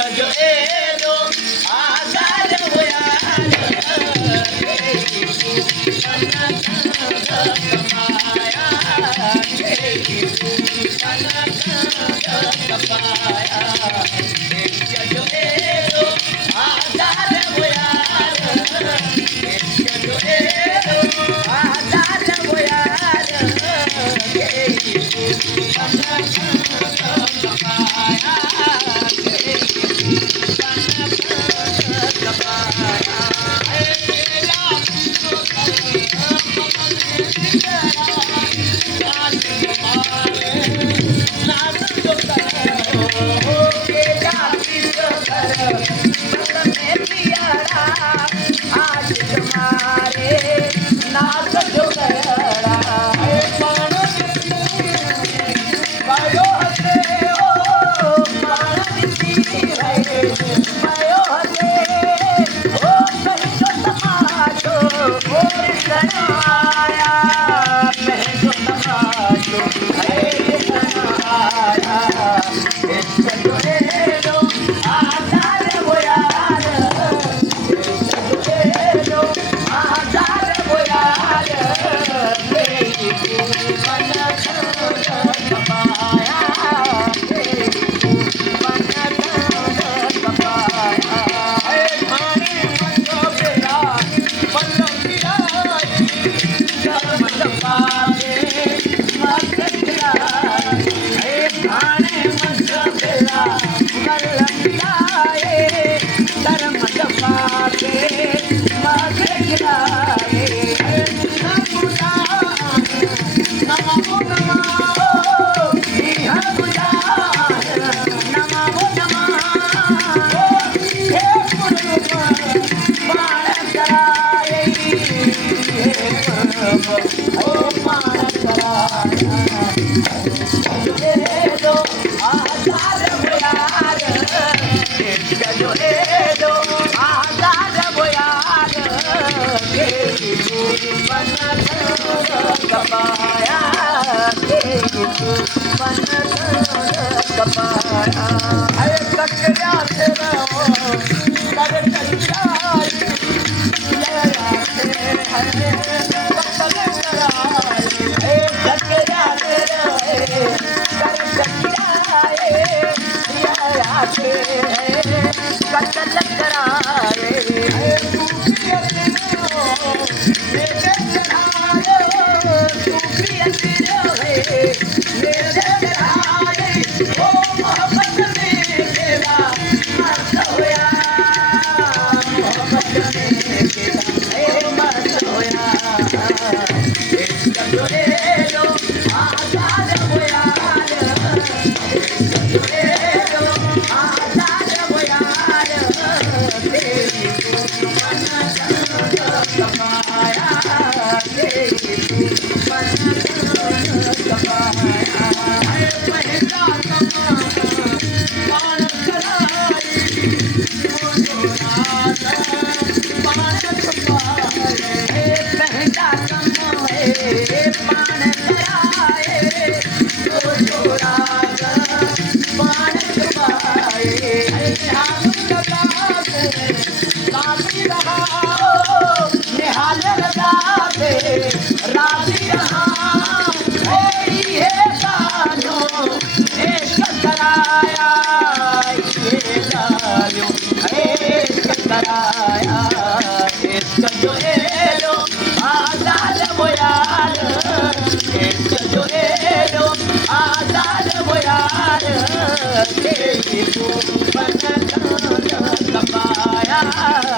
जो एलो आजार हो यार जो एलो आजार हो यार जो एलो आजार हो यार आज तुम्हारे नाच जो गया भयो हसे ओ मानती है भयो हसे ओ कहीं जो तमाशो ओ गणाया मैं जो तमाशो है गणाया इसका जो है लो आजार हो यार इसका जो है लो आजार हो यार मेरी मन Kapa